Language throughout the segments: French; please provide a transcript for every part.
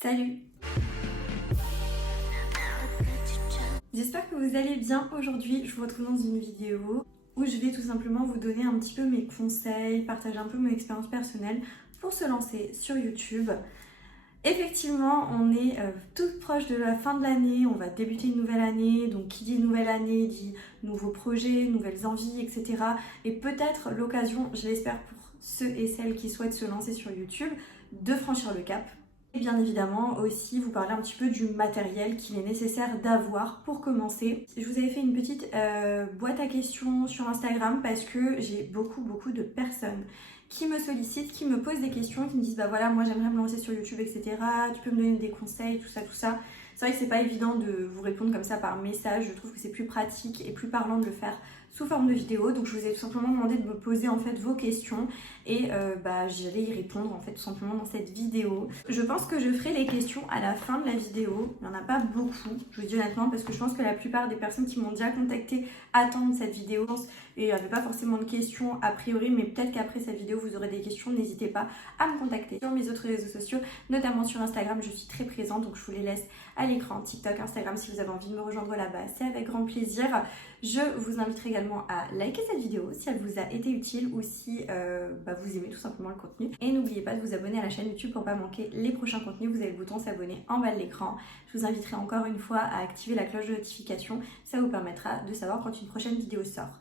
Salut! J'espère que vous allez bien aujourd'hui. Je vous retrouve dans une vidéo où je vais tout simplement vous donner un petit peu mes conseils, partager un peu mon expérience personnelle pour se lancer sur YouTube. Effectivement, on est tout proche de la fin de l'année, on va débuter une nouvelle année, donc qui dit nouvelle année dit nouveaux projets, nouvelles envies, etc. Et peut-être l'occasion, je l'espère pour ceux et celles qui souhaitent se lancer sur YouTube, de franchir le cap. Et bien évidemment aussi vous parler un petit peu du matériel qu'il est nécessaire d'avoir pour commencer. Je vous avais fait une petite boîte à questions sur Instagram parce que j'ai beaucoup de personnes qui me sollicitent, qui me posent des questions, qui me disent bah voilà moi j'aimerais me lancer sur YouTube etc. Tu peux me donner des conseils, tout ça. C'est vrai que c'est pas évident de vous répondre comme ça par message, je trouve que c'est plus pratique et plus parlant de le faire sous forme de vidéo. Donc je vous ai tout simplement demandé de me poser en fait vos questions et j'allais y répondre en fait tout simplement dans cette vidéo. Je pense que je ferai les questions à la fin de la vidéo, il n'y en a pas beaucoup, je vous dis honnêtement, parce que je pense que la plupart des personnes qui m'ont déjà contacté attendent cette vidéo et il n'y avait pas forcément de questions a priori, mais peut-être qu'après cette vidéo vous aurez des questions, n'hésitez pas à me contacter sur mes autres réseaux sociaux, notamment sur Instagram, je suis très présente donc je vous les laisse à l'écran, TikTok, Instagram, si vous avez envie de me rejoindre là-bas, c'est avec grand plaisir. Je vous inviterai également à liker cette vidéo si elle vous a été utile ou si vous aimez tout simplement le contenu. Et n'oubliez pas de vous abonner à la chaîne YouTube pour ne pas manquer les prochains contenus. Vous avez le bouton s'abonner en bas de l'écran. Je vous inviterai encore une fois à activer la cloche de notification. Ça vous permettra de savoir quand une prochaine vidéo sort.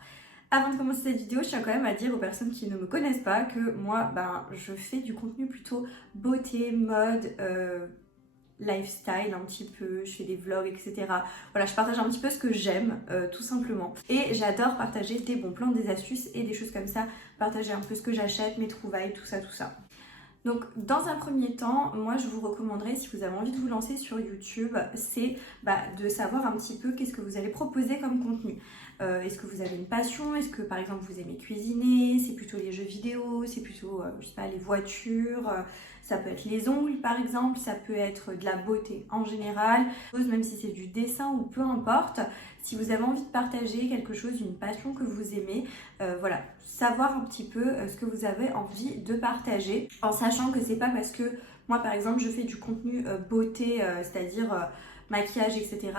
Avant de commencer cette vidéo, je tiens quand même à dire aux personnes qui ne me connaissent pas que moi, je fais du contenu plutôt beauté, mode, lifestyle un petit peu, je fais des vlogs etc. Voilà, je partage un petit peu ce que j'aime tout simplement et j'adore partager des bons plans, des astuces et des choses comme ça, partager un peu ce que j'achète, mes trouvailles, tout ça. Donc dans un premier temps, moi je vous recommanderais, si vous avez envie de vous lancer sur YouTube, c'est de savoir un petit peu qu'est-ce que vous allez proposer comme contenu. Est-ce que vous avez une passion? Est-ce que par exemple vous aimez cuisiner? C'est plutôt les jeux vidéo? C'est plutôt, je sais pas, les voitures? Ça peut être les ongles par exemple, ça peut être de la beauté en général, même si c'est du dessin ou peu importe. Si vous avez envie de partager quelque chose, une passion que vous aimez, voilà, savoir un petit peu ce que vous avez envie de partager, en sachant que c'est pas parce que moi par exemple je fais du contenu beauté, c'est-à-dire maquillage etc.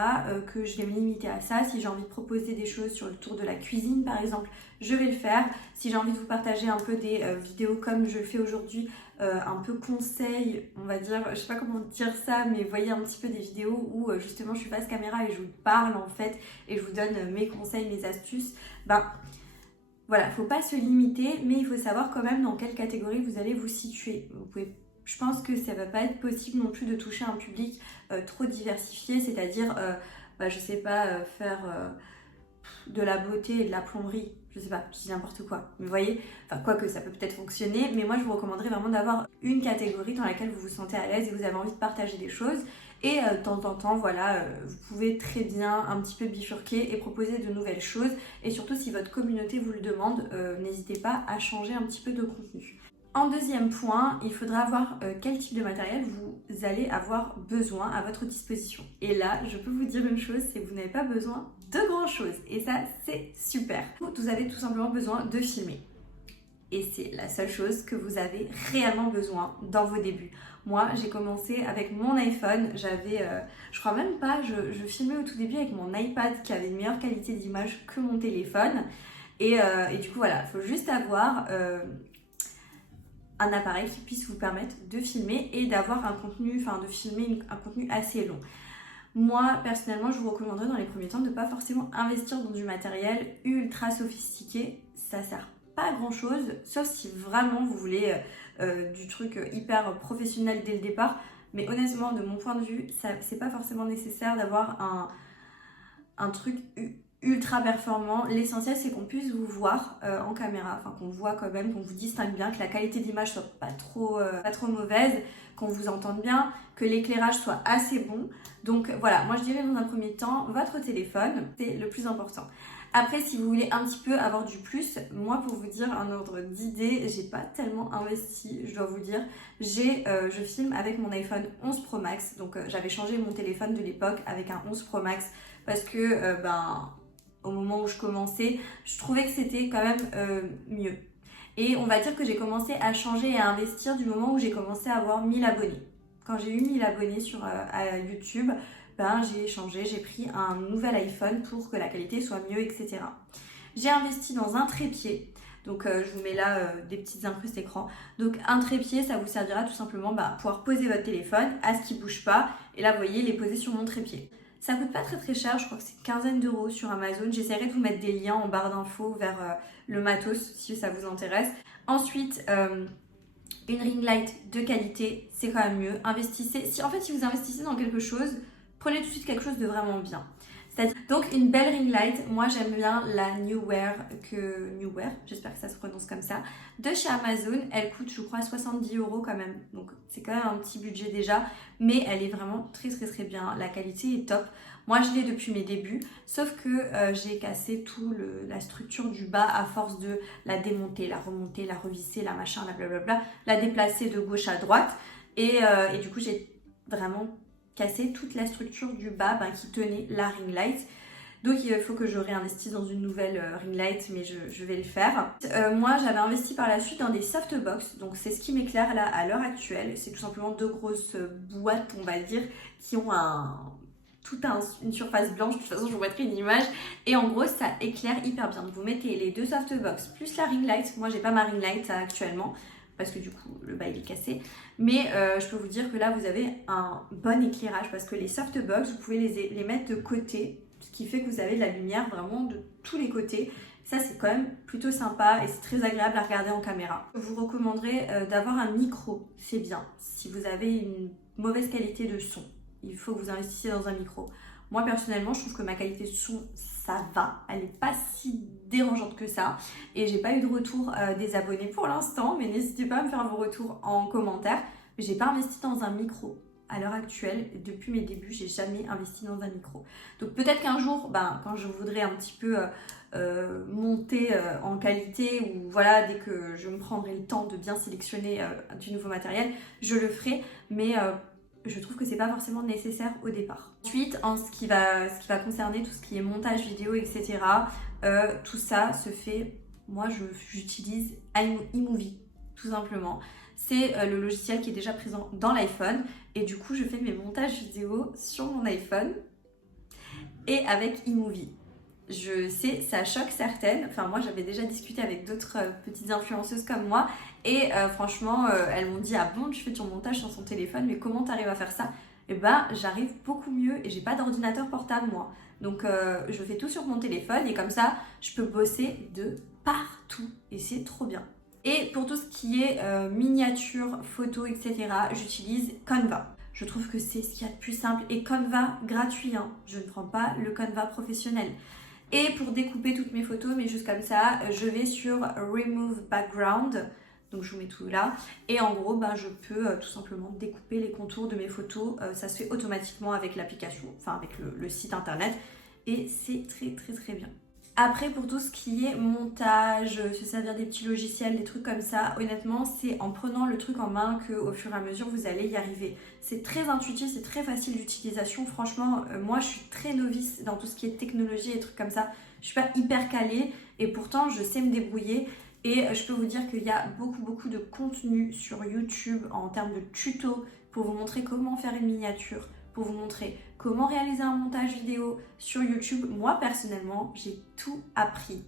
Que je vais me limiter à ça. Si j'ai envie de proposer des choses sur le tour de la cuisine par exemple, je vais le faire. Si j'ai envie de vous partager un peu des vidéos comme je le fais aujourd'hui, un peu conseils, on va dire, je sais pas comment dire ça, mais vous voyez un petit peu des vidéos où justement je suis face caméra et je vous parle en fait et je vous donne mes conseils, mes astuces, voilà, faut pas se limiter, mais il faut savoir quand même dans quelle catégorie vous allez vous situer. Je pense que ça va pas être possible non plus de toucher un public trop diversifié, c'est-à-dire, je sais pas, faire de la beauté et de la plomberie, je sais pas, je dis n'importe quoi, mais vous voyez, quoique ça peut peut-être fonctionner, mais moi je vous recommanderais vraiment d'avoir une catégorie dans laquelle vous vous sentez à l'aise et vous avez envie de partager des choses. Et de temps en temps, voilà, vous pouvez très bien un petit peu bifurquer et proposer de nouvelles choses. Et surtout, si votre communauté vous le demande, n'hésitez pas à changer un petit peu de contenu. En deuxième point, il faudra voir quel type de matériel vous allez avoir besoin à votre disposition. Et là, je peux vous dire une chose, c'est que vous n'avez pas besoin de grand chose. Et ça, c'est super. Vous avez tout simplement besoin de filmer. Et c'est la seule chose que vous avez réellement besoin dans vos débuts. Moi, j'ai commencé avec mon iPhone, j'avais, je crois même pas, je filmais au tout début avec mon iPad qui avait une meilleure qualité d'image que mon téléphone. Et du coup, voilà, il faut juste avoir un appareil qui puisse vous permettre de filmer et d'avoir un contenu, de filmer un contenu assez long. Moi, personnellement, je vous recommanderais dans les premiers temps de ne pas forcément investir dans du matériel ultra sophistiqué. Ça sert pas à grand chose, sauf si vraiment vous voulez du truc hyper professionnel dès le départ. Mais honnêtement, de mon point de vue, c'est pas forcément nécessaire d'avoir un truc ultra performant. L'essentiel, c'est qu'on puisse vous voir en caméra, qu'on voit quand même, qu'on vous distingue bien, que la qualité d'image soit pas trop mauvaise, qu'on vous entende bien, que l'éclairage soit assez bon. Donc voilà, moi je dirais dans un premier temps, votre téléphone, c'est le plus important. Après, si vous voulez un petit peu avoir du plus, moi pour vous dire un ordre d'idée, j'ai pas tellement investi, je dois vous dire. Je filme avec mon iPhone 11 Pro Max, donc j'avais changé mon téléphone de l'époque avec un 11 Pro Max parce que au moment où je commençais, je trouvais que c'était quand même mieux. Et on va dire que j'ai commencé à changer et à investir du moment où j'ai commencé à avoir 1000 abonnés. Quand j'ai eu 1000 abonnés sur à YouTube, ben, j'ai changé, j'ai pris un nouvel iPhone pour que la qualité soit mieux, etc. J'ai investi dans un trépied. Donc je vous mets là des petites incrustes écran. Donc un trépied, ça vous servira tout simplement à pouvoir poser votre téléphone à ce qu'il ne bouge pas. Et là, vous voyez, il est posé sur mon trépied. Ça coûte pas très cher, je crois que c'est une quinzaine d'euros sur Amazon. J'essaierai de vous mettre des liens en barre d'infos vers le matos si ça vous intéresse. Ensuite, une ring light de qualité, c'est quand même mieux. Investissez, si vous investissez dans quelque chose, prenez tout de suite quelque chose de vraiment bien. Donc une belle ring light, moi j'aime bien la Neewer, j'espère que ça se prononce comme ça, de chez Amazon. Elle coûte je crois 70 € quand même, donc c'est quand même un petit budget déjà, mais elle est vraiment très bien, la qualité est top. Moi je l'ai depuis mes débuts, sauf que j'ai cassé la structure du bas à force de la démonter, la remonter, la revisser, la machin, la blablabla, la déplacer de gauche à droite, et du coup j'ai vraiment casser toute la structure du bas qui tenait la ring light. Donc il faut que je réinvestisse dans une nouvelle ring light, mais je vais le faire. Moi j'avais investi par la suite dans des softbox, donc c'est ce qui m'éclaire là à l'heure actuelle. C'est tout simplement 2 grosses boîtes, on va dire, qui ont une surface blanche. De toute façon je vous mettrai une image, et en gros ça éclaire hyper bien. Vous mettez les 2 softbox plus la ring light. Moi j'ai pas ma ring light actuellement parce que du coup le bas il est cassé, mais je peux vous dire que là vous avez un bon éclairage, parce que les softbox vous pouvez les mettre de côté, ce qui fait que vous avez de la lumière vraiment de tous les côtés. Ça c'est quand même plutôt sympa et c'est très agréable à regarder en caméra. Je vous recommanderais d'avoir un micro, c'est bien. Si vous avez une mauvaise qualité de son, il faut que vous investissiez dans un micro. Moi personnellement je trouve que ma qualité de son ça va, elle n'est pas si dérangeante que ça, et j'ai pas eu de retour des abonnés pour l'instant, mais n'hésitez pas à me faire vos retours en commentaire. J'ai pas investi dans un micro à l'heure actuelle, depuis mes débuts j'ai jamais investi dans un micro. Donc peut-être qu'un jour, quand je voudrais un petit peu monter en qualité, ou voilà, dès que je me prendrai le temps de bien sélectionner du nouveau matériel, je le ferai, mais je trouve que c'est pas forcément nécessaire au départ. Ensuite, en ce qui va concerner tout ce qui est montage vidéo, etc., tout ça se fait, moi j'utilise iMovie, tout simplement. C'est le logiciel qui est déjà présent dans l'iPhone, et du coup je fais mes montages vidéo sur mon iPhone et avec iMovie. Je sais, ça choque certaines. Enfin, moi j'avais déjà discuté avec d'autres petites influenceuses comme moi, et franchement elles m'ont dit: ah bon, tu fais ton montage sur son téléphone, mais comment t'arrives à faire ça? Et j'arrive beaucoup mieux, et j'ai pas d'ordinateur portable moi, donc je fais tout sur mon téléphone, et comme ça je peux bosser de partout et c'est trop bien. Et pour tout ce qui est miniature, photo, etc., j'utilise Canva. Je trouve que c'est ce qu'il y a de plus simple, et Canva gratuit, hein. Je ne prends pas le Canva professionnel. Et pour découper toutes mes photos, mais juste comme ça, je vais sur Remove Background, donc je vous mets tout là, et en gros je peux tout simplement découper les contours de mes photos. Ça se fait automatiquement avec l'application, enfin avec le site internet, et c'est très bien. Après, pour tout ce qui est montage, se servir des petits logiciels, des trucs comme ça, honnêtement, c'est en prenant le truc en main qu'au fur et à mesure, vous allez y arriver. C'est très intuitif, c'est très facile d'utilisation. Franchement, moi, je suis très novice dans tout ce qui est technologie et trucs comme ça. Je suis pas hyper calée, et pourtant, je sais me débrouiller. Et je peux vous dire qu'il y a beaucoup de contenu sur YouTube en termes de tutos pour vous montrer comment faire une miniature, pour vous montrer comment réaliser un montage vidéo sur YouTube. Moi personnellement, j'ai tout appris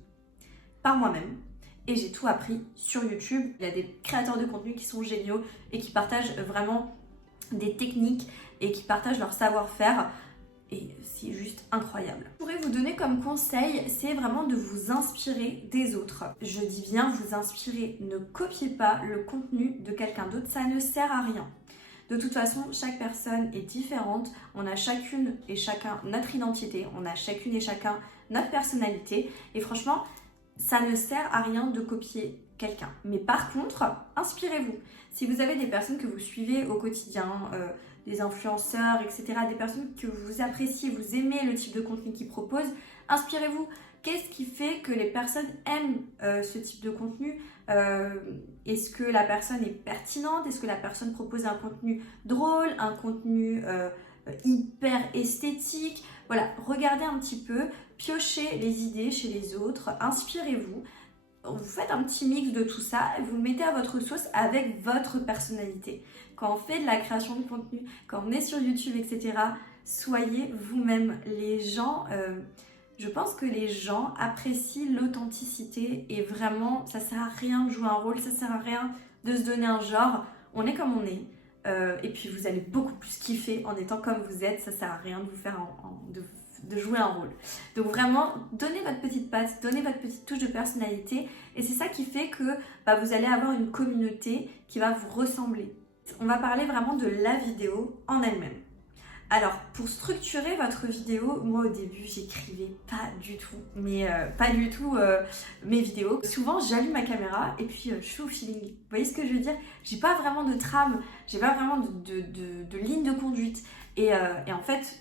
par moi-même, et j'ai tout appris sur YouTube. Il y a des créateurs de contenu qui sont géniaux et qui partagent vraiment des techniques et qui partagent leur savoir-faire, et c'est juste incroyable. Je pourrais vous donner comme conseil, c'est vraiment de vous inspirer des autres. Je dis bien vous inspirer, ne copiez pas le contenu de quelqu'un d'autre, ça ne sert à rien. De toute façon, chaque personne est différente, on a chacune et chacun notre identité, on a chacune et chacun notre personnalité, et franchement, ça ne sert à rien de copier quelqu'un. Mais par contre, inspirez-vous. Si vous avez des personnes que vous suivez au quotidien, des influenceurs, etc., des personnes que vous appréciez, vous aimez le type de contenu qu'ils proposent, inspirez-vous. Qu'est-ce qui fait que les personnes aiment ce type de contenu? Est-ce que la personne est pertinente? Est-ce que la personne propose un contenu drôle, un contenu hyper esthétique? Voilà, regardez un petit peu, piochez les idées chez les autres, inspirez-vous. Vous faites un petit mix de tout ça et vous le mettez à votre sauce avec votre personnalité. quand on fait de la création de contenu, quand on est sur YouTube, etc., soyez vous-même. Les gens, je pense que les gens apprécient l'authenticité et vraiment, ça sert à rien de jouer un rôle, ça sert à rien de se donner un genre. On est comme on est. Et puis vous allez beaucoup plus kiffer en étant comme vous êtes. Ça sert à rien de vous faire de jouer un rôle. Donc vraiment, donnez votre petite patte, donnez votre petite touche de personnalité. Et c'est ça qui fait que vous allez avoir une communauté qui va vous ressembler. On va parler vraiment de la vidéo en elle-même. Alors, pour structurer votre vidéo, moi au début, j'écrivais pas du tout mes vidéos. Souvent, j'allume ma caméra et puis je fais au feeling. Vous voyez ce que je veux dire? J'ai pas vraiment de trame, j'ai pas vraiment de ligne de conduite. Et en fait,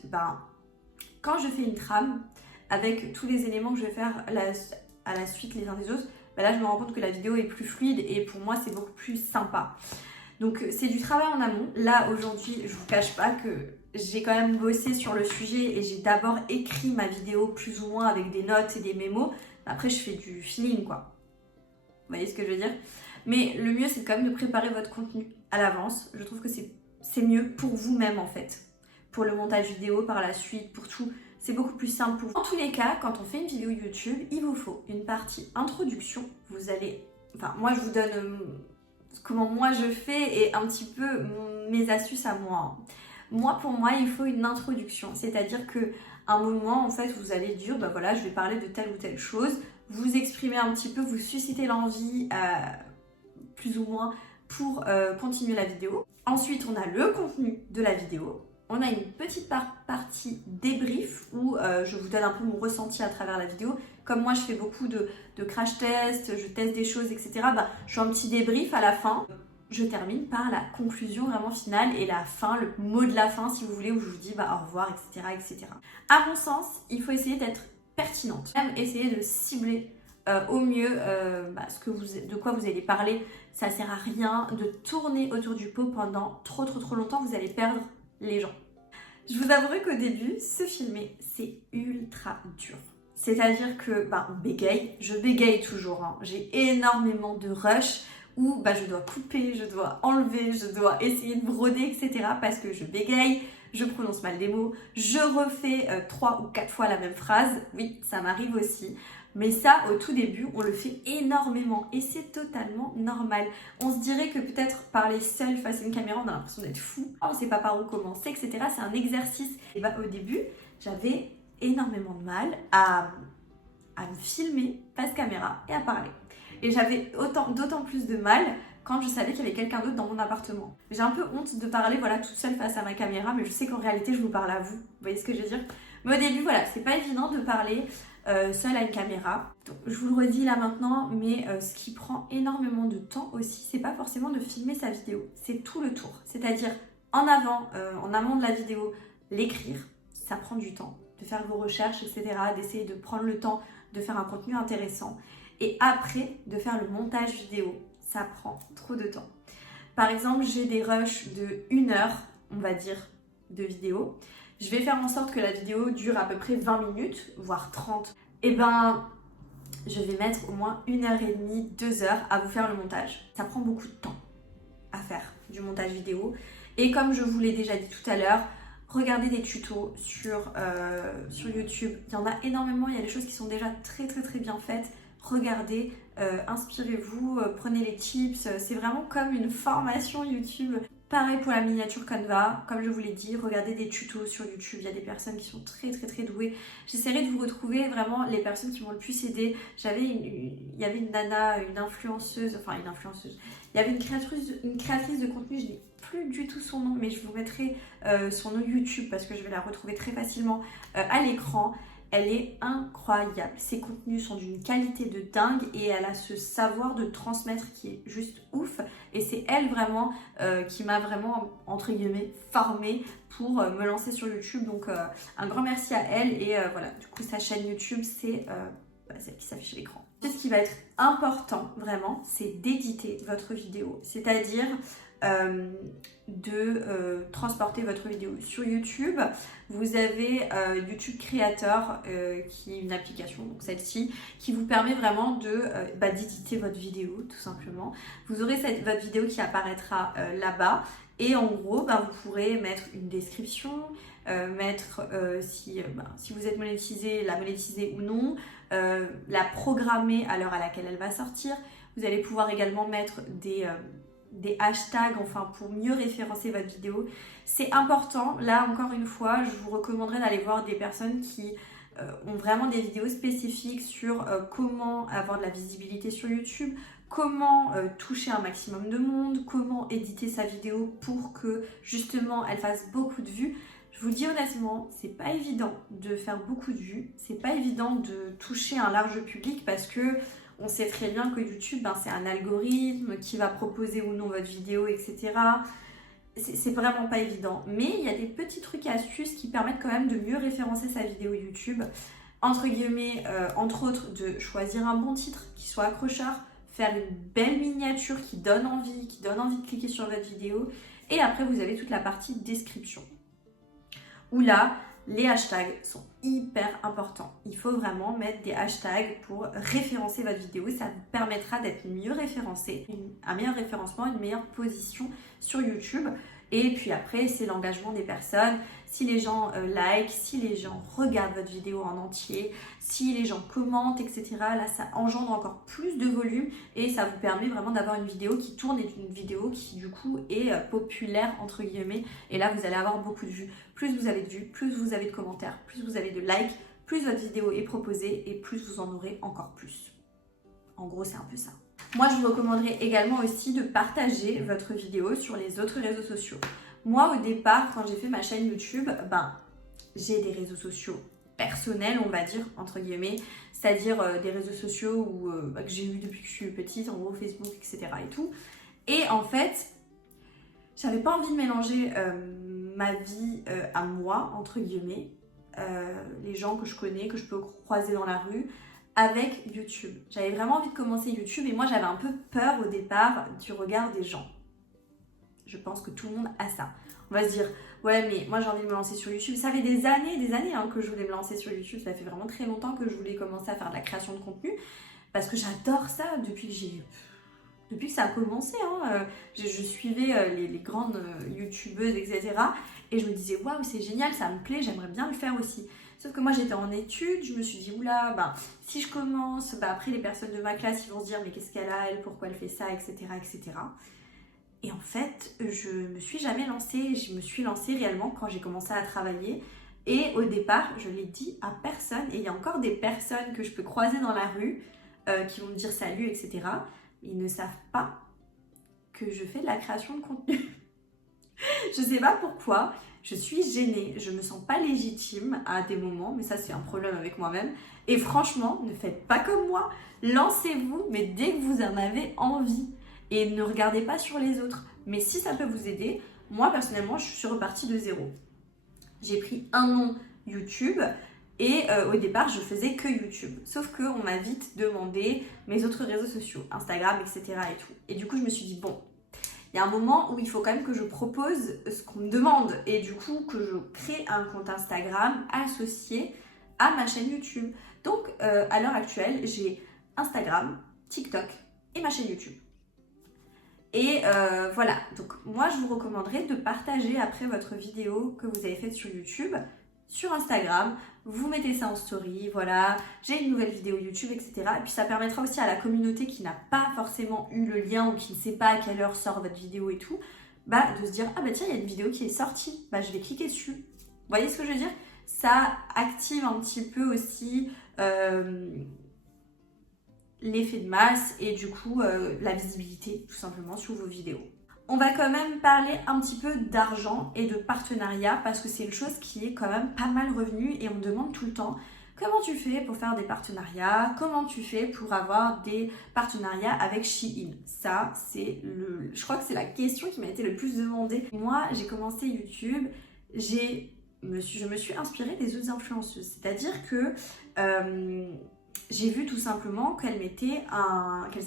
quand je fais une trame, avec tous les éléments que je vais faire à la suite les uns des autres, là je me rends compte que la vidéo est plus fluide et pour moi c'est beaucoup plus sympa. Donc c'est du travail en amont. Là aujourd'hui, je vous cache pas que j'ai quand même bossé sur le sujet et j'ai d'abord écrit ma vidéo plus ou moins avec des notes et des mémos. Après je fais du feeling quoi. Vous voyez ce que je veux dire? Mais le mieux c'est quand même de préparer votre contenu à l'avance. Je trouve que c'est mieux pour vous-même en fait. Pour le montage vidéo par la suite, pour tout. C'est beaucoup plus simple pour vous. En tous les cas, quand on fait une vidéo YouTube, il vous faut une partie introduction. Vous allez... moi je vous donne... comment moi je fais et un petit peu mes astuces à moi. Pour moi, il faut une introduction. C'est-à-dire qu'à un moment, en fait, vous allez dire, voilà, je vais parler de telle ou telle chose. Vous exprimez un petit peu, vous suscitez l'envie, plus ou moins, pour continuer la vidéo. Ensuite, on a le contenu de la vidéo. On a une petite partie débrief où je vous donne un peu mon ressenti à travers la vidéo. Comme moi, je fais beaucoup de crash tests, je teste des choses, etc. Je fais un petit débrief à la fin. Je termine par la conclusion vraiment finale et la fin, le mot de la fin, si vous voulez, où je vous dis au revoir, etc., etc. À mon sens, il faut essayer d'être pertinente. Même essayer de cibler au mieux de quoi vous allez parler. Ça sert à rien de tourner autour du pot pendant trop longtemps. Vous allez perdre les gens. Je vous avouerai qu'au début, se filmer, c'est ultra dur. C'est-à-dire que on bégaye, je bégaye toujours, hein. J'ai énormément de rush où je dois couper, je dois enlever, je dois essayer de broder, etc. parce que je bégaye, je prononce mal des mots, je refais 3 ou 4 fois la même phrase. Oui, ça m'arrive aussi. Mais ça, au tout début, on le fait énormément et c'est totalement normal. On se dirait que peut-être parler seul face à une caméra, on a l'impression d'être fou. On ne sait pas par où commencer, etc. C'est un exercice. Et au début, j'avais énormément de mal à me filmer face caméra et à parler. Et j'avais d'autant plus de mal quand je savais qu'il y avait quelqu'un d'autre dans mon appartement. J'ai un peu honte de parler toute seule face à ma caméra, mais je sais qu'en réalité, je vous parle à vous. Vous voyez ce que je veux dire? Mais au début, c'est pas évident de parler seule à une caméra. Donc, je vous le redis là maintenant, mais ce qui prend énormément de temps aussi, c'est pas forcément de filmer sa vidéo, c'est tout le tour. C'est-à-dire en amont de la vidéo, l'écrire, ça prend du temps, de faire vos recherches, etc., d'essayer de prendre le temps de faire un contenu intéressant. Et après, de faire le montage vidéo, ça prend trop de temps. Par exemple, j'ai des rushs de 1 heure, on va dire, de vidéo. Je vais faire en sorte que la vidéo dure à peu près 20 minutes, voire 30. Et je vais mettre au moins 1h30, 2 heures à vous faire le montage. Ça prend beaucoup de temps à faire du montage vidéo. Et comme je vous l'ai déjà dit tout à l'heure, regardez des tutos sur YouTube. Il y en a énormément, il y a des choses qui sont déjà très bien faites. Regardez, inspirez-vous, prenez les tips. C'est vraiment comme une formation YouTube. Pareil pour la miniature Canva, comme je vous l'ai dit, regardez des tutos sur YouTube, il y a des personnes qui sont très douées. J'essaierai de vous retrouver vraiment les personnes qui m'ont le plus aidé. Il y avait une nana, une influenceuse, il y avait une créatrice de contenu, je n'ai plus du tout son nom, mais je vous mettrai son nom YouTube parce que je vais la retrouver très facilement à l'écran. Elle est incroyable, ses contenus sont d'une qualité de dingue et elle a ce savoir de transmettre qui est juste ouf. Et c'est elle vraiment qui m'a vraiment, entre guillemets, formée pour me lancer sur YouTube. Donc un grand merci à elle et voilà, du coup sa chaîne YouTube c'est celle qui s'affiche à l'écran. Ce qui va être important vraiment, c'est d'éditer votre vidéo, c'est-à-dire transporter votre vidéo sur YouTube. Vous avez YouTube Creator qui est une application, donc celle-ci, qui vous permet vraiment d'éditer votre vidéo tout simplement. Vous aurez votre vidéo qui apparaîtra là-bas Et en gros, vous pourrez mettre une description, mettre si vous êtes monétisé, la monétiser ou non, la programmer à l'heure à laquelle elle va sortir. Vous allez pouvoir également mettre des hashtags, enfin pour mieux référencer votre vidéo. C'est important, là encore une fois, je vous recommanderais d'aller voir des personnes qui ont vraiment des vidéos spécifiques sur comment avoir de la visibilité sur YouTube, comment toucher un maximum de monde, comment éditer sa vidéo pour que justement elle fasse beaucoup de vues. Je vous dis honnêtement, c'est pas évident de faire beaucoup de vues, c'est pas évident de toucher un large public parce que on sait très bien que YouTube, c'est un algorithme qui va proposer ou non votre vidéo, etc. C'est vraiment pas évident. Mais il y a des petits trucs et astuces qui permettent quand même de mieux référencer sa vidéo YouTube. Entre guillemets, entre autres, de choisir un bon titre qui soit accrocheur, faire une belle miniature qui donne envie de cliquer sur votre vidéo. Et après, vous avez toute la partie description. Où là, les hashtags sont hyper importants. Il faut vraiment mettre des hashtags pour référencer votre vidéo. Ça vous permettra d'être mieux référencé, un meilleur référencement, une meilleure position sur YouTube. Et puis après, c'est l'engagement des personnes. Si les gens like, si les gens regardent votre vidéo en entier, si les gens commentent, etc. Là, ça engendre encore plus de volume et ça vous permet vraiment d'avoir une vidéo qui tourne et une vidéo qui du coup est populaire entre guillemets. Et là, vous allez avoir beaucoup de vues. Plus vous avez de vues, plus vous avez de commentaires, plus vous avez de likes, plus votre vidéo est proposée et plus vous en aurez encore plus. En gros, c'est un peu ça. Moi, je vous recommanderais également aussi de partager votre vidéo sur les autres réseaux sociaux. Moi, au départ, quand j'ai fait ma chaîne YouTube, j'ai des réseaux sociaux personnels, on va dire, entre guillemets, c'est-à-dire des réseaux sociaux que j'ai eu depuis que je suis petite, en gros Facebook, etc. et tout. Et en fait, j'avais pas envie de mélanger ma vie à moi, entre guillemets, les gens que je connais, que je peux croiser dans la rue, avec YouTube. J'avais vraiment envie de commencer YouTube et moi j'avais un peu peur au départ du regard des gens. Je pense que tout le monde a ça. On va se dire, ouais mais moi j'ai envie de me lancer sur YouTube. Ça fait des années que je voulais me lancer sur YouTube. Ça fait vraiment très longtemps que je voulais commencer à faire de la création de contenu parce que j'adore ça depuis que ça a commencé. Je suivais les grandes youtubeuses, etc. Et je me disais, waouh c'est génial, ça me plaît, j'aimerais bien le faire aussi. Sauf que moi j'étais en études, je me suis dit oula, si je commence, après les personnes de ma classe ils vont se dire mais qu'est-ce qu'elle a, elle, pourquoi elle fait ça, etc. etc. Et en fait, je me suis jamais lancée, je me suis lancée réellement quand j'ai commencé à travailler. Et au départ, je l'ai dit à personne, et il y a encore des personnes que je peux croiser dans la rue qui vont me dire salut, etc. Ils ne savent pas que je fais de la création de contenu. Je sais pas pourquoi. Je suis gênée, je me sens pas légitime à des moments, mais ça c'est un problème avec moi-même. Et franchement, ne faites pas comme moi, lancez-vous, mais dès que vous en avez envie. Et ne regardez pas sur les autres. Mais si ça peut vous aider, moi personnellement, je suis repartie de zéro. J'ai pris un nom YouTube et au départ, je faisais que YouTube. Sauf qu'on m'a vite demandé mes autres réseaux sociaux, Instagram, etc. et tout. Et du coup, je me suis dit, bon, il y a un moment où il faut quand même que je propose ce qu'on me demande et du coup que je crée un compte Instagram associé à ma chaîne YouTube. Donc à l'heure actuelle, j'ai Instagram, TikTok et ma chaîne YouTube. Et voilà, donc moi je vous recommanderais de partager après votre vidéo que vous avez faite sur YouTube, sur Instagram, vous mettez ça en story, voilà, j'ai une nouvelle vidéo YouTube, etc. Et puis ça permettra aussi à la communauté qui n'a pas forcément eu le lien ou qui ne sait pas à quelle heure sort votre vidéo et tout, de se dire, ah tiens, il y a une vidéo qui est sortie, je vais cliquer dessus. Vous voyez ce que je veux dire? Ça active un petit peu aussi l'effet de masse et du coup la visibilité tout simplement sur vos vidéos. On va quand même parler un petit peu d'argent et de partenariat parce que c'est une chose qui est quand même pas mal revenue et on me demande tout le temps comment tu fais pour faire des partenariats, comment tu fais pour avoir des partenariats avec Shein. Ça, je crois que c'est la question qui m'a été le plus demandée. Moi, j'ai commencé YouTube, je me suis inspirée des autres influenceuses, c'est-à-dire que j'ai vu tout simplement qu'elles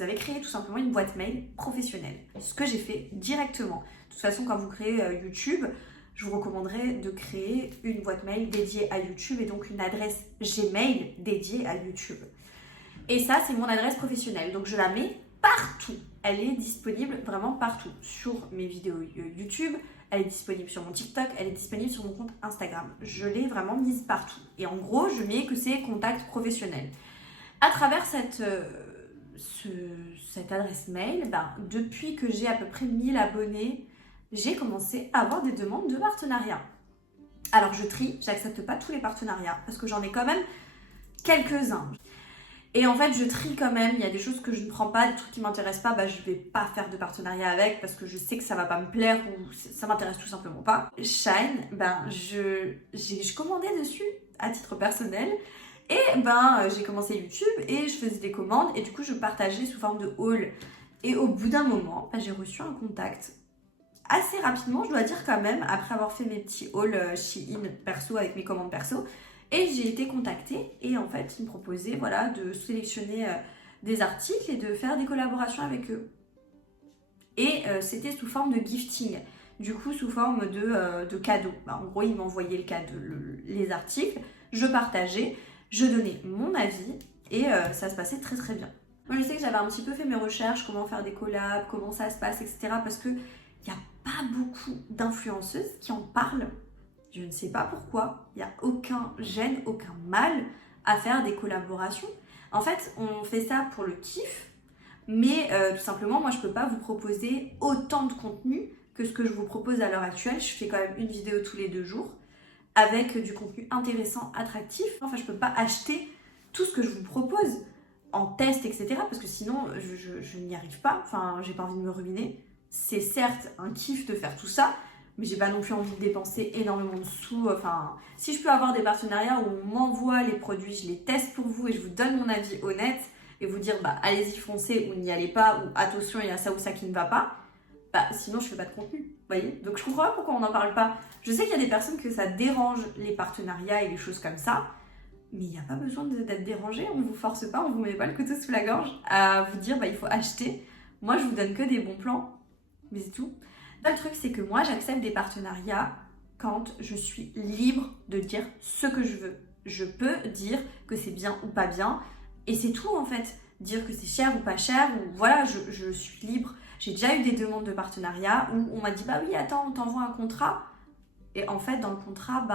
avaient créé tout simplement une boîte mail professionnelle. Ce que j'ai fait directement. De toute façon, quand vous créez YouTube, je vous recommanderais de créer une boîte mail dédiée à YouTube et donc une adresse Gmail dédiée à YouTube. Et ça, c'est mon adresse professionnelle. Donc je la mets partout. Elle est disponible vraiment partout. Sur mes vidéos YouTube, elle est disponible sur mon TikTok, elle est disponible sur mon compte Instagram. Je l'ai vraiment mise partout. Et en gros, je mets que c'est contact professionnel. À travers cette adresse mail, depuis que j'ai à peu près 1000 abonnés, j'ai commencé à avoir des demandes de partenariat. Alors je trie, j'accepte pas tous les partenariats parce que j'en ai quand même quelques-uns. Et en fait, je trie quand même, il y a des choses que je ne prends pas, des trucs qui ne m'intéressent pas, je vais pas faire de partenariat avec parce que je sais que ça va pas me plaire ou ça m'intéresse tout simplement pas. Shine, je commandais dessus à titre personnel et j'ai commencé YouTube et je faisais des commandes et du coup je partageais sous forme de haul. Et au bout d'un moment, j'ai reçu un contact assez rapidement, je dois dire quand même, après avoir fait mes petits hauls Shein perso avec mes commandes perso. Et j'ai été contactée et en fait, ils me proposaient de sélectionner des articles et de faire des collaborations avec eux. Et c'était sous forme de gifting, du coup sous forme de cadeaux. En gros, ils m'envoyaient le cadeau, les articles, je partageais, je donnais mon avis et ça se passait très très bien. Moi, je sais que j'avais un petit peu fait mes recherches, comment faire des collabs, comment ça se passe, etc. Parce qu'il n'y a pas beaucoup d'influenceuses qui en parlent. Je ne sais pas pourquoi, il n'y a aucun gêne, aucun mal à faire des collaborations. En fait, on fait ça pour le kiff, mais tout simplement, moi, je ne peux pas vous proposer autant de contenu que ce que je vous propose à l'heure actuelle. Je fais quand même une vidéo tous les 2 jours avec du contenu intéressant, attractif. Enfin, je ne peux pas acheter tout ce que je vous propose en test, etc. parce que sinon, je n'y arrive pas. Enfin, j'ai pas envie de me ruiner. C'est certes un kiff de faire tout ça, mais j'ai pas non plus envie de dépenser énormément de sous. Enfin, si je peux avoir des partenariats où on m'envoie les produits, je les teste pour vous et je vous donne mon avis honnête et vous dire allez-y foncez ou n'y allez pas ou attention il y a ça ou ça qui ne va pas, sinon je fais pas de contenu, vous voyez. Donc je comprends pas pourquoi on n'en parle pas. Je sais qu'il y a des personnes que ça dérange les partenariats et les choses comme ça, mais il n'y a pas besoin d'être dérangé, on vous force pas, on vous met pas le couteau sous la gorge à vous dire il faut acheter. Moi je vous donne que des bons plans, mais c'est tout. Le truc, c'est que moi, j'accepte des partenariats quand je suis libre de dire ce que je veux. Je peux dire que c'est bien ou pas bien, et c'est tout en fait. Dire que c'est cher ou pas cher, ou voilà, je suis libre. J'ai déjà eu des demandes de partenariat où on m'a dit oui, attends, on t'envoie un contrat. Et en fait, dans le contrat,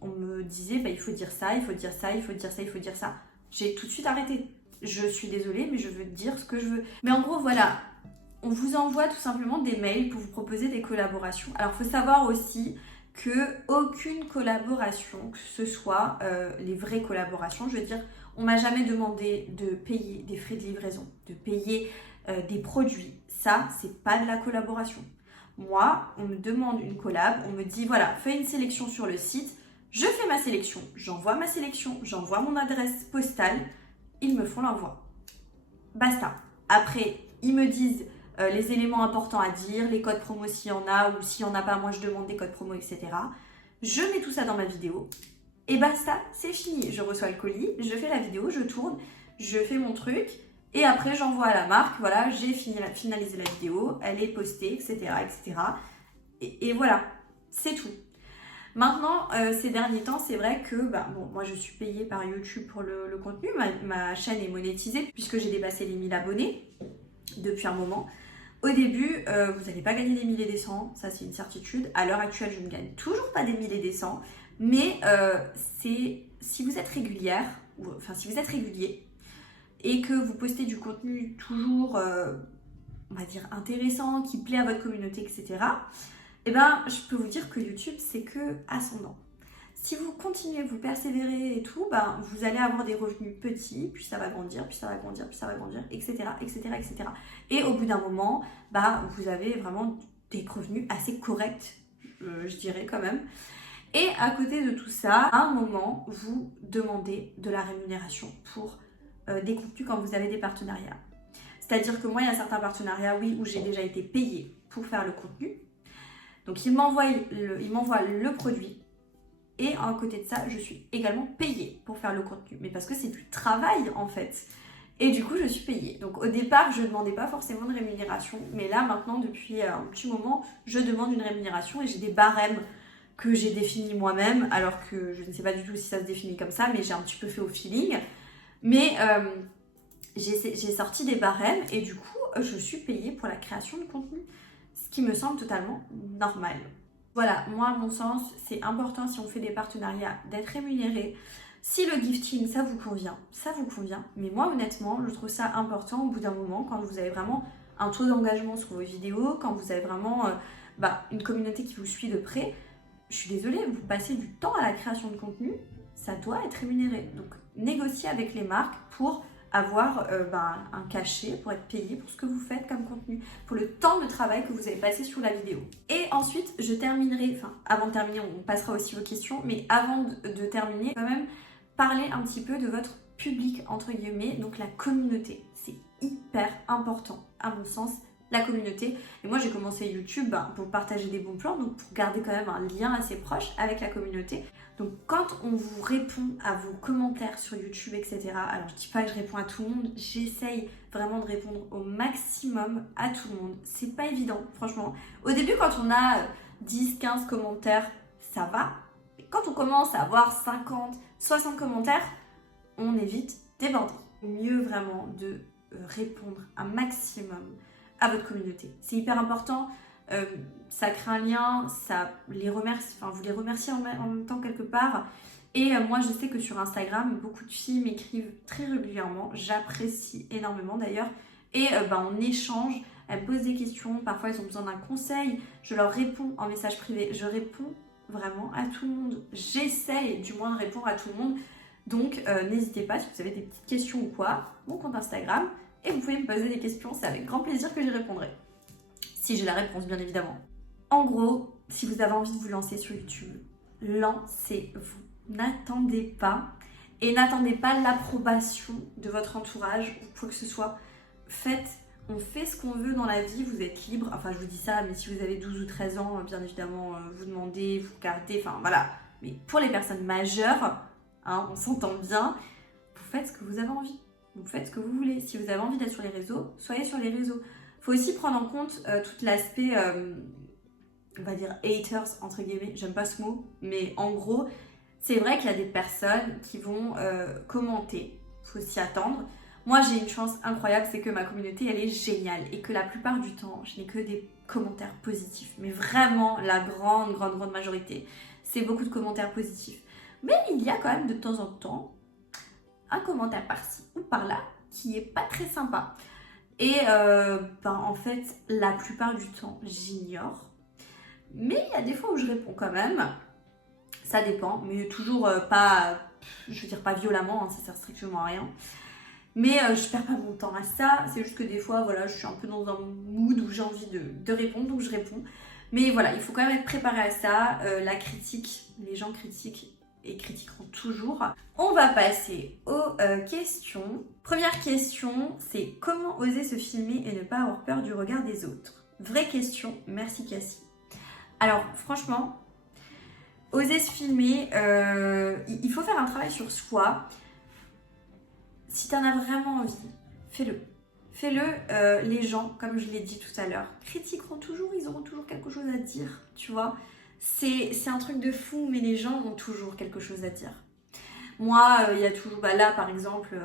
on me disait il faut dire ça, il faut dire ça, il faut dire ça, il faut dire ça. J'ai tout de suite arrêté. Je suis désolée, mais je veux dire ce que je veux. Mais en gros, voilà. On vous envoie tout simplement des mails pour vous proposer des collaborations. Alors, il faut savoir aussi qu'aucune collaboration, que ce soit les vraies collaborations, je veux dire, on m'a jamais demandé de payer des frais de livraison, de payer des produits. Ça, c'est pas de la collaboration. Moi, on me demande une collab, on me dit, fais une sélection sur le site, je fais ma sélection, j'envoie ma sélection, j'envoie mon adresse postale, ils me font l'envoi. Basta. Après, ils me disent les éléments importants à dire, les codes promo s'il y en a, ou s'il n'y en a pas, moi je demande des codes promo, etc. Je mets tout ça dans ma vidéo, et basta, c'est fini. Je reçois le colis, je fais la vidéo, je tourne, je fais mon truc, et après j'envoie à la marque, j'ai finalisé la vidéo, elle est postée, etc. etc. Et voilà, c'est tout. Maintenant, ces derniers temps, c'est vrai que moi je suis payée par YouTube pour le contenu, ma chaîne est monétisée puisque j'ai dépassé les 1000 abonnés depuis un moment. Au début, vous n'allez pas gagner des 1000 et des 100, ça c'est une certitude. À l'heure actuelle, je ne gagne toujours pas des 1000 et des 100, mais si vous êtes régulière, si vous êtes régulier et que vous postez du contenu toujours, on va dire, intéressant, qui plaît à votre communauté, etc., je peux vous dire que YouTube, c'est que ascendant. Si vous continuez, vous persévérez et tout, vous allez avoir des revenus petits, puis ça va grandir, puis ça va grandir, puis ça va grandir, etc., etc., etc. Et au bout d'un moment, vous avez vraiment des revenus assez corrects, je dirais quand même. Et à côté de tout ça, à un moment, vous demandez de la rémunération pour des contenus quand vous avez des partenariats. C'est-à-dire que moi, il y a certains partenariats, où j'ai déjà été payée pour faire le contenu. Donc, ils m'envoient le produit. Et à côté de ça, je suis également payée pour faire le contenu. Mais parce que c'est du travail, en fait. Et du coup, je suis payée. Donc, au départ, je ne demandais pas forcément de rémunération. Mais là, maintenant, depuis un petit moment, je demande une rémunération. Et j'ai des barèmes que j'ai définis moi-même. Alors que je ne sais pas du tout si ça se définit comme ça. Mais j'ai un petit peu fait au feeling. Mais j'ai sorti des barèmes et du coup, je suis payée pour la création de contenu, ce qui me semble totalement normal. Voilà, moi, à mon sens, c'est important si on fait des partenariats d'être rémunéré. Si le gifting, ça vous convient, ça vous convient. Mais moi, honnêtement, je trouve ça important au bout d'un moment, quand vous avez vraiment un taux d'engagement sur vos vidéos, quand vous avez vraiment une communauté qui vous suit de près. Je suis désolée, vous passez du temps à la création de contenu, ça doit être rémunéré. Donc, négociez avec les marques pour avoir un cachet, pour être payé pour ce que vous faites comme contenu, pour le temps de travail que vous avez passé sur la vidéo. Et ensuite, je terminerai, avant de terminer, on passera aussi vos questions, mais avant de terminer, quand même, parler un petit peu de votre public, entre guillemets, donc la communauté. C'est hyper important, à mon sens, la communauté. Et moi, j'ai commencé YouTube pour partager des bons plans, donc pour garder quand même un lien assez proche avec la communauté. Donc quand on vous répond à vos commentaires sur YouTube, etc., alors je dis pas que je réponds à tout le monde, j'essaye vraiment de répondre au maximum à tout le monde. C'est pas évident, franchement. Au début, quand on a 10, 15 commentaires, ça va. Et quand on commence à avoir 50, 60 commentaires, on est vite débordé. Mieux vraiment de répondre un maximum à votre communauté. C'est hyper important. Ça crée un lien, ça les remercie, vous les remerciez en même temps quelque part. Et moi, je sais que sur Instagram, beaucoup de filles m'écrivent très régulièrement. J'apprécie énormément d'ailleurs. Et on échange. Elles me posent des questions. Parfois, elles ont besoin d'un conseil. Je leur réponds en message privé. Je réponds vraiment à tout le monde. J'essaye du moins de répondre à tout le monde. Donc, n'hésitez pas si vous avez des petites questions ou quoi. Mon compte Instagram. Et vous pouvez me poser des questions. C'est avec grand plaisir que j'y répondrai. Si j'ai la réponse, bien évidemment. En gros, si vous avez envie de vous lancer sur YouTube, lancez-vous. N'attendez pas. Et n'attendez pas l'approbation de votre entourage ou quoi que ce soit. On fait ce qu'on veut dans la vie, vous êtes libre. Enfin, je vous dis ça, mais si vous avez 12 ou 13 ans, bien évidemment, vous demandez, vous regardez, voilà. Mais pour les personnes majeures, on s'entend bien, vous faites ce que vous avez envie. Vous faites ce que vous voulez. Si vous avez envie d'être sur les réseaux, soyez sur les réseaux. Il faut aussi prendre en compte tout l'aspect, on va dire haters, entre guillemets. J'aime pas ce mot, mais en gros, c'est vrai qu'il y a des personnes qui vont commenter. Il faut s'y attendre. Moi, j'ai une chance incroyable, c'est que ma communauté, elle est géniale. Et que la plupart du temps, je n'ai que des commentaires positifs. Mais vraiment, la grande majorité, c'est beaucoup de commentaires positifs. Mais il y a quand même de temps en temps un commentaire par-ci ou par-là qui est pas très sympa. Et en fait, la plupart du temps, j'ignore. Mais il y a des fois où je réponds quand même. Ça dépend, mais toujours pas, je veux dire pas violemment, ça sert strictement à rien. Mais je perds pas mon temps à ça. C'est juste que des fois, voilà, je suis un peu dans un mood où j'ai envie de répondre, donc je réponds. Mais voilà, il faut quand même être préparé à ça. La critique, les gens critiquent et critiqueront toujours. On va passer aux questions. Première question, c'est comment oser se filmer et ne pas avoir peur du regard des autres? Vraie question, merci Cassie. Alors franchement, oser se filmer, il faut faire un travail sur soi. Si tu en as vraiment envie, fais-le. Fais-le, les gens, comme je l'ai dit tout à l'heure, critiqueront toujours, ils auront toujours quelque chose à dire, tu vois. C'est un truc de fou, mais les gens ont toujours quelque chose à dire. Moi, il y a toujours, là par exemple,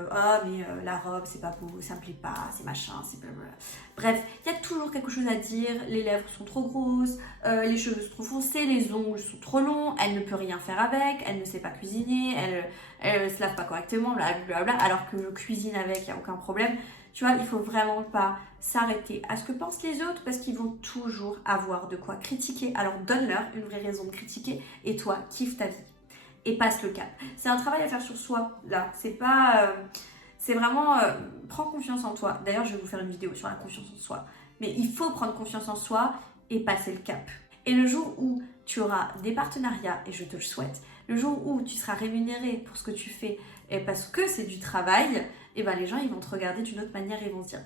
la robe c'est pas beau, ça me plaît pas, c'est machin, c'est blablabla. Bref, il y a toujours quelque chose à dire, les lèvres sont trop grosses, les cheveux sont trop foncés, les ongles sont trop longs, elle ne peut rien faire avec, elle ne sait pas cuisiner, elle se lave pas correctement, blablabla, alors que je cuisine avec, il n'y a aucun problème. Tu vois, il faut vraiment pas s'arrêter à ce que pensent les autres parce qu'ils vont toujours avoir de quoi critiquer. Alors donne-leur une vraie raison de critiquer et toi, kiffe ta vie et passe le cap. C'est un travail à faire sur soi, là. C'est pas... c'est vraiment... prends confiance en toi. D'ailleurs, je vais vous faire une vidéo sur la confiance en soi. Mais il faut prendre confiance en soi et passer le cap. Et le jour où tu auras des partenariats, et je te le souhaite, le jour où tu seras rémunéré pour ce que tu fais, et parce que c'est du travail, et les gens ils vont te regarder d'une autre manière et ils vont se dire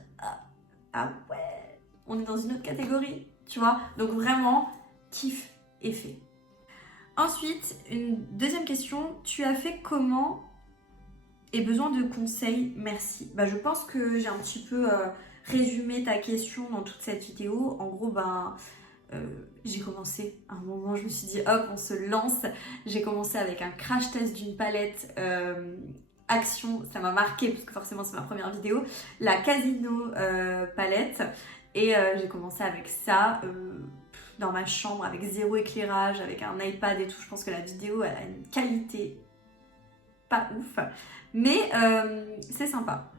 ah ouais, on est dans une autre catégorie, tu vois. Donc vraiment, kiffe et fais. Ensuite, une deuxième question, tu as fait comment et besoin de conseils, merci. Je pense que j'ai un petit peu résumé ta question dans toute cette vidéo. En gros, j'ai commencé à un moment, je me suis dit hop, on se lance. J'ai commencé avec un crash test d'une palette action, ça m'a marqué parce que forcément c'est ma première vidéo, la Casino palette. Et j'ai commencé avec ça dans ma chambre avec zéro éclairage, avec un iPad et tout. Je pense que la vidéo elle a une qualité pas ouf, mais c'est sympa.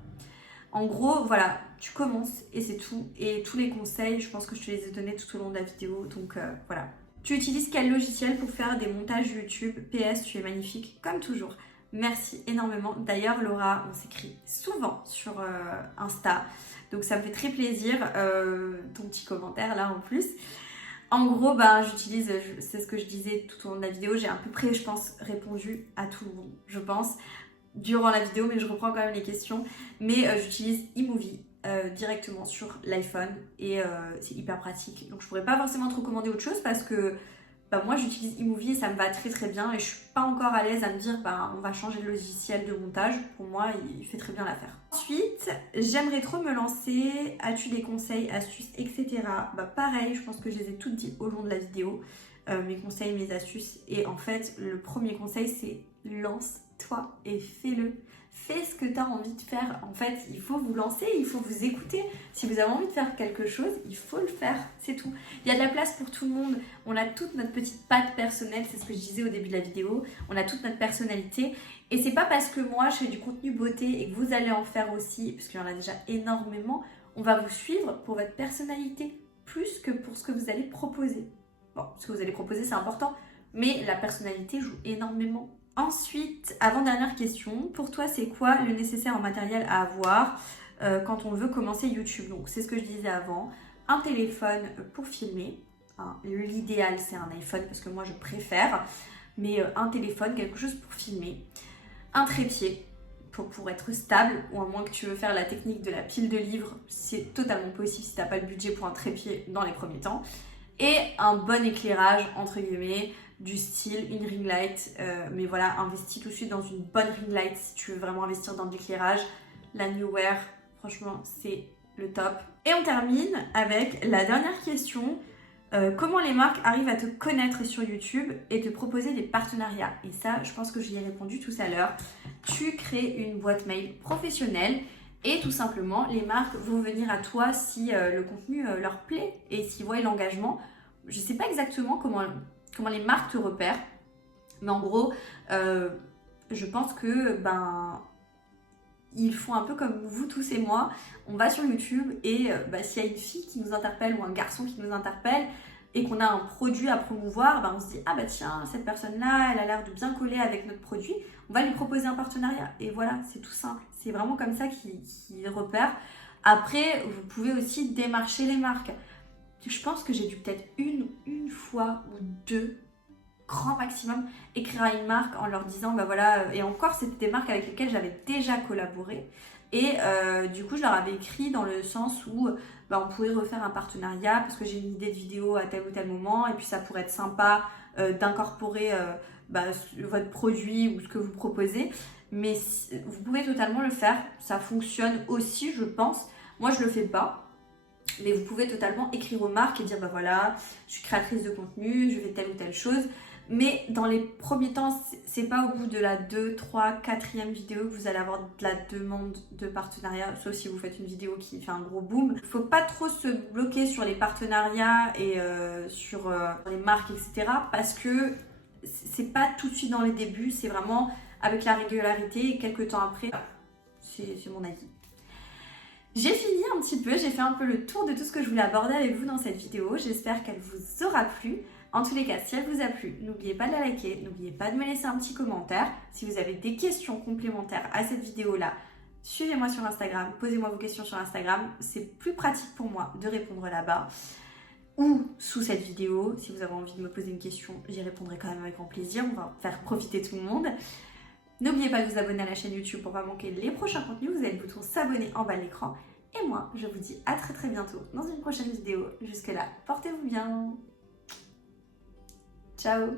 En gros, voilà, tu commences et c'est tout. Et tous les conseils, je pense que je te les ai donnés tout au long de la vidéo. Donc voilà. Tu utilises quel logiciel pour faire des montages YouTube? PS, tu es magnifique, comme toujours. Merci énormément. D'ailleurs, Laura, on s'écrit souvent sur Insta. Donc ça me fait très plaisir, ton petit commentaire là en plus. En gros, ben, j'utilise, c'est ce que je disais tout au long de la vidéo, j'ai à peu près, je pense, répondu à tout le monde, je pense, durant la vidéo, mais je reprends quand même les questions. Mais j'utilise iMovie directement sur l'iPhone et c'est hyper pratique. Donc je pourrais pas forcément te recommander autre chose parce que bah, moi j'utilise iMovie et ça me va très très bien et je suis pas encore à l'aise à me dire bah, on va changer le logiciel de montage. Pour moi, il fait très bien l'affaire. Ensuite, j'aimerais trop me lancer. As-tu des conseils, astuces, etc. Bah pareil, je pense que je les ai toutes dit au long de la vidéo. Mes conseils, mes astuces. Et en fait, le premier conseil, c'est lance-toi et fais-le. Fais ce que tu as envie de faire. En fait, il faut vous lancer, il faut vous écouter. Si vous avez envie de faire quelque chose, il faut le faire, c'est tout. Il y a de la place pour tout le monde. On a toute notre petite patte personnelle, c'est ce que je disais au début de la vidéo. On a toute notre personnalité. Et c'est pas parce que moi, je fais du contenu beauté et que vous allez en faire aussi, parce qu'il y en a déjà énormément, on va vous suivre pour votre personnalité, plus que pour ce que vous allez proposer. Bon, ce que vous allez proposer, c'est important, mais la personnalité joue énormément. Ensuite, avant-dernière question, pour toi, c'est quoi le nécessaire en matériel à avoir quand on veut commencer YouTube? Donc, c'est ce que je disais avant, un téléphone pour filmer. Hein, l'idéal, c'est un iPhone parce que moi, je préfère. Mais un téléphone, quelque chose pour filmer. Un trépied pour être stable, ou à moins que tu veux faire la technique de la pile de livres, c'est totalement possible si tu n'as pas le budget pour un trépied dans les premiers temps. Et un bon éclairage, entre guillemets, du style une ring light, mais voilà, investis tout de suite dans une bonne ring light si tu veux vraiment investir dans de l'éclairage. La Neewer, franchement, c'est le top. Et on termine avec la dernière question. Comment les marques arrivent à te connaître sur YouTube et te proposer des partenariats? Et ça, je pense que j'y ai répondu tout à l'heure. Tu crées une boîte mail professionnelle et tout simplement, les marques vont venir à toi si le contenu leur plaît et s'ils voient l'engagement. Je ne sais pas exactement comment les marques te repèrent, mais en gros, je pense que ils font un peu comme vous tous et moi. On va sur YouTube et s'il y a une fille qui nous interpelle ou un garçon qui nous interpelle et qu'on a un produit à promouvoir, on se dit ah bah tiens, cette personne-là, elle a l'air de bien coller avec notre produit, on va lui proposer un partenariat. Et voilà, c'est tout simple. C'est vraiment comme ça qu'ils repèrent. Après, vous pouvez aussi démarcher les marques. Je pense que j'ai dû peut-être une fois ou deux, grand maximum, écrire à une marque en leur disant bah voilà, et encore c'était des marques avec lesquelles j'avais déjà collaboré et du coup je leur avais écrit dans le sens où on pourrait refaire un partenariat parce que j'ai une idée de vidéo à tel ou tel moment et puis ça pourrait être sympa d'incorporer votre produit ou ce que vous proposez, mais vous pouvez totalement le faire, ça fonctionne aussi je pense. Moi je le fais pas. Mais vous pouvez totalement écrire aux marques et dire bah voilà, je suis créatrice de contenu, je fais telle ou telle chose. Mais dans les premiers temps, c'est pas au bout de la 2, 3, 4e vidéo que vous allez avoir de la demande de partenariat, sauf si vous faites une vidéo qui fait un gros boom. Il faut pas trop se bloquer sur les partenariats et sur les marques, etc. Parce que c'est pas tout de suite dans les débuts, c'est vraiment avec la régularité et quelques temps après. C'est mon avis. J'ai fini un petit peu, j'ai fait un peu le tour de tout ce que je voulais aborder avec vous dans cette vidéo. J'espère qu'elle vous aura plu. En tous les cas, si elle vous a plu, n'oubliez pas de la liker, n'oubliez pas de me laisser un petit commentaire. Si vous avez des questions complémentaires à cette vidéo-là, suivez-moi sur Instagram, posez-moi vos questions sur Instagram. C'est plus pratique pour moi de répondre là-bas. Ou sous cette vidéo, si vous avez envie de me poser une question, j'y répondrai quand même avec grand plaisir. On va faire profiter tout le monde. N'oubliez pas de vous abonner à la chaîne YouTube pour ne pas manquer les prochains contenus. Vous avez le bouton s'abonner en bas de l'écran. Et moi, je vous dis à très bientôt dans une prochaine vidéo. Jusque là, portez-vous bien. Ciao.